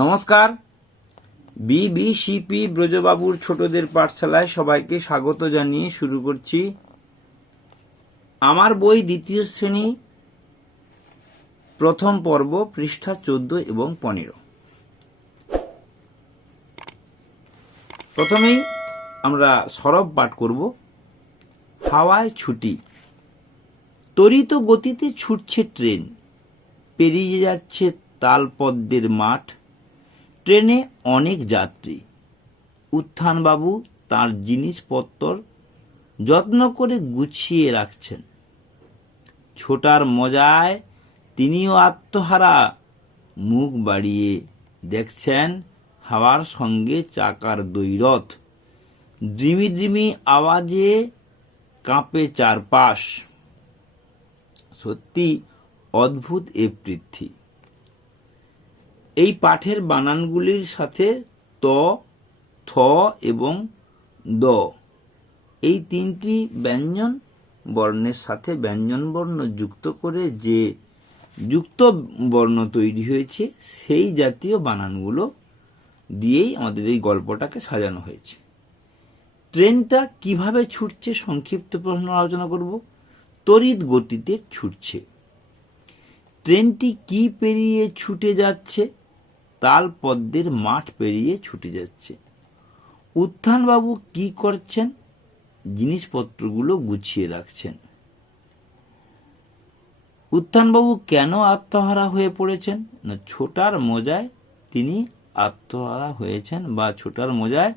নমস্কার। বিবিসিপি ব্রজবাবুর ছোটদের পাঠশালায় সবাইকে স্বাগত জানিয়ে শুরু করছি আমার বই দ্বিতীয় শ্রেণী প্রথম পর্ব, পৃষ্ঠা 14 এবং 15। প্রথমেই আমরা সরব পাঠ করব। হাওয়ায় ছুটি। তড়িৎ গতিতে ছুটছে ট্রেন, পেরিয়ে যাচ্ছে তালপদ্মের মাঠ। ট্রেনে অনেক যাত্রী। উত্থানবাবু তাঁর জিনিসপত্র যত্ন করে গুছিয়ে রাখছেন। ছোটার মজায় তিনিও আত্মহারা। মুখ বাড়িয়ে দেখছেন হাওয়ার সঙ্গে চাকার দৈরথ। দ্রিমি দ্রিমি আওয়াজে কাঁপে চারপাশ। সত্যি অদ্ভুত এ পৃথ্বী। এই পাঠের বানানগুলির সাথে ত, থ এবং দ, এই তিনটি ব্যঞ্জন বর্ণের সাথে ব্যঞ্জন বর্ণ যুক্ত করে যে যুক্ত বর্ণ তৈরি হয়েছে, সেই জাতীয় বানানগুলো দিয়েই আমাদের এই গল্পটাকে সাজানো হয়েছে। ট্রেনটা কিভাবে ছুটছে সংক্ষিপ্ত প্রশ্ন আলোচনা করব। তড়িৎ গতিতে ছুটছে। ট্রেনটি কি পেরিয়ে ছুটে যাচ্ছে? তালপদ্মের মাঠ পেরিয়ে ছুটে যাচ্ছে। উত্থানবাবু কি করছেন? জিনিসপত্রগুলো গুছিয়ে রাখছেন। উত্থানবাবু কেন আত্মহারা হয়ে পড়েছেন? না, ছোটার মজায় তিনি আত্মহারা হয়েছেন, বা ছোটার মজায়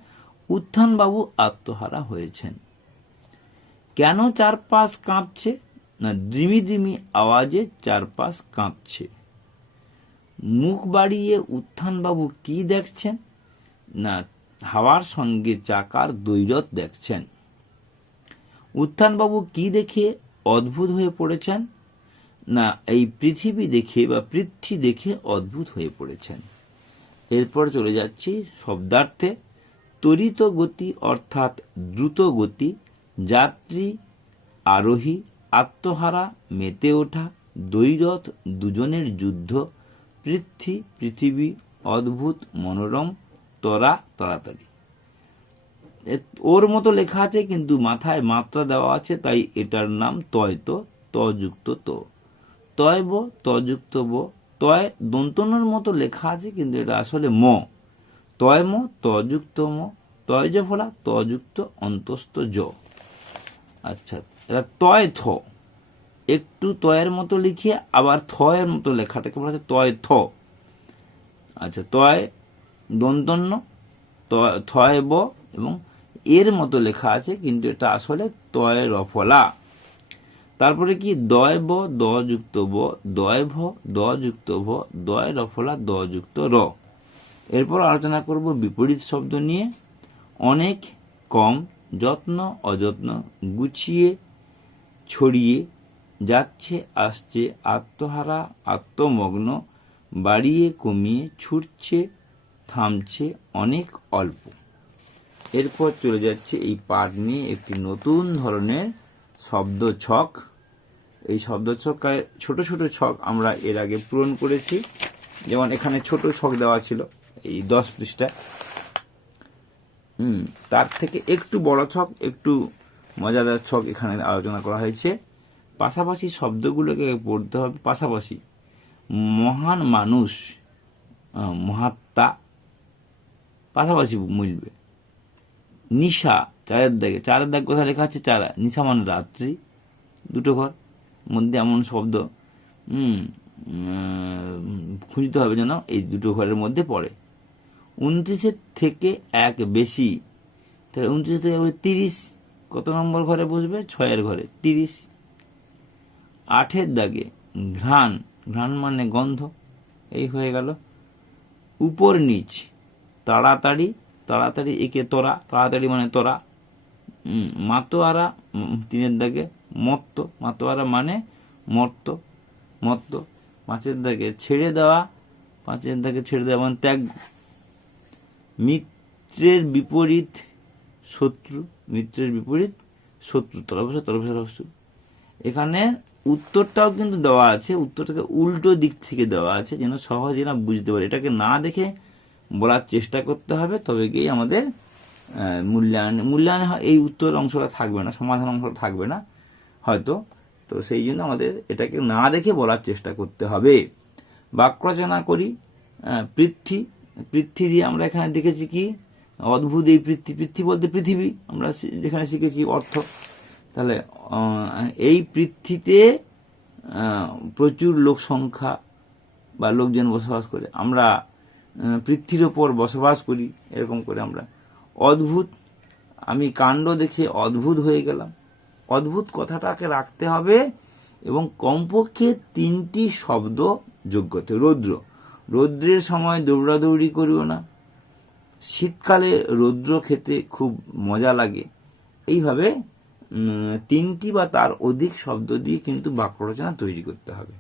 উত্থানবাবু আত্মহারা হয়েছেন। কেন চারপাশ কাঁপছে? না, দ্রিমি দ্রিমি আওয়াজে চারপাশ কাঁপছে। মুখ বাড়িয়ে উত্থানবাবু কি দেখছেন? না, হাওয়ার সঙ্গে চাকার দৈরথ দেখছেন। উত্থানবাবু কি দেখে অদ্ভুত হয়ে পড়েছেন? না, এই পৃথিবী দেখে বা পৃথ্বী দেখে অদ্ভুত হয়ে পড়েছেন। এরপর চলে যাচ্ছি শব্দার্থে। তড়িৎ গতি অর্থাৎ দ্রুত গতি, যাত্রী, আরোহী, আত্মহারা, মেতে ওঠা, দৈরথ, দুজনের যুদ্ধ, পৃথ্বী, পৃথিবী, অদ্ভুত, মনোরম, তরা, তাড়াতাড়ি। ওর মতো লেখা আছে কিন্তু মাথায় মাত্রা দেওয়া আছে, তাই এটার নাম তয়ত, তযুক্ত ত। তয়ব, তযুক্ত ব। তয় দন্তনের মতো লেখা আছে কিন্তু এটা আসলে ম। তয়ম, তযুক্ত ম। তয়জ ফলা, তযুক্ত অন্তস্থ জ। আচ্ছা, এটা তয় থ। একটু তয়ের মতো লিখিয়ে আবার থয়ের মতো লেখাটাকে বলা হচ্ছে তয় থ। আচ্ছা, তয় দন্তন্য, থয় ব, এবং এর মতো লেখা আছে কিন্তু এটা আসলে তয় রফলা। তারপরে কি দয় ব, দ যুক্ত ব, দয় ভ, দ যুক্ত ভ, দয় রফলা, দ যুক্ত র। এরপর আলোচনা করব বিপরীত শব্দ নিয়ে। অনেক, কম, যত্ন, অযত্ন, গুছিয়ে, ছড়িয়ে, যাচ্ছে, আসছে, আত্মহারা, আত্মমগ্ন, বাড়িয়ে, কমিয়ে, ছুটছে, থামছে, অনেক, অল্প। এরপর চলে যাচ্ছে এই পাঠ নিয়ে একটি নতুন ধরনের শব্দ ছক। এই শব্দ ছকের ছোট ছোট ছক আমরা এর আগে পূরণ করেছি। যেমন এখানে ছোট ছক দেওয়া ছিল এই 10 পৃষ্ঠা। তার থেকে একটু বড় ছক, একটু মজাদার ছক এখানে আলোচনা করা হয়েছে। পাশাপাশি শব্দগুলোকে পড়তে হবে পাশাপাশি। মহান মানুষ, মহাত্মা, পাশাপাশি মিলবে। নিশা, চারের দাগে, চারের দাগ কোথায় লেখা আছে? চারা। নিশা মানে রাত্রি, দুটো ঘর মধ্যে এমন শব্দ খুঁজতে হবে যেন এই দুটো ঘরের মধ্যে পড়ে। 29 থেকে 1 বেশি, তাহলে 29 থেকে 30 কত নম্বর ঘরে বসবে? 6 ঘরে 30। 8 দাগে ঘ্রাণ, ঘ্রাণ মানে গন্ধ, এই হয়ে গেল। উপর নিচ, তাড়াতাড়ি, তাড়াতাড়ি একে তোরা, তাড়াতাড়ি মানে তোরা। মাতোয়ারা 3 দাগে মত্ত, মাতোয়ারা মানে মর্ত, মত্ত। 5 দাগে ছেড়ে দেওয়া, 5 দাগে ছেড়ে দেওয়া মানে ত্যাগ। মিত্রের বিপরীত শত্রু, মিত্রের বিপরীত শত্রু, তরফে তরফে। এখানে উত্তরটাও কিন্তু দেওয়া আছে, উত্তরটাকে উল্টো দিক থেকে দেওয়া আছে যেন সহজে না বুঝতে পারে। এটাকে না দেখে বলার চেষ্টা করতে হবে, তবে গিয়ে আমাদের মূল্যায়নে এই উত্তর অংশটা থাকবে না, সমাধান অংশটা থাকবে না হয়তো। তো সেই জন্য আমাদের এটাকে না দেখে বলার চেষ্টা করতে হবে। বাক্য রচনা করি। পৃথ্বী দিয়ে আমরা এখানে দেখেছি কি অদ্ভুত। এই পৃথ্বী বলতে পৃথিবী, আমরা যেখানে শিখেছি অর্থ। তাহলে এই পৃথ্বীতে প্রচুর লোক সংখ্যা বা লোকজন বসবাস করে, আমরা পৃথ্বীর ওপর বসবাস করি, এরকম করে আমরা। অদ্ভুত, আমি কাণ্ড দেখে অদ্ভুত হয়ে গেলাম। অদ্ভুত কথাটাকে রাখতে হবে এবং কমপক্ষে 3টি শব্দ যোগ করতে। রৌদ্রের সময় দৌড়াদৌড়ি করিও না, শীতকালে রৌদ্র খেতে খুব মজা লাগে। এইভাবে 3টি বা তার অধিক শব্দ দিয়ে কিন্তু বাক্য রচনা তৈরি করতে হবে।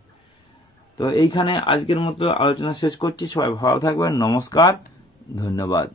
তো এইখানে আজকের মতো আলোচনা শেষ করছি। সবাই ভালো থাকবেন। নমস্কার, ধন্যবাদ।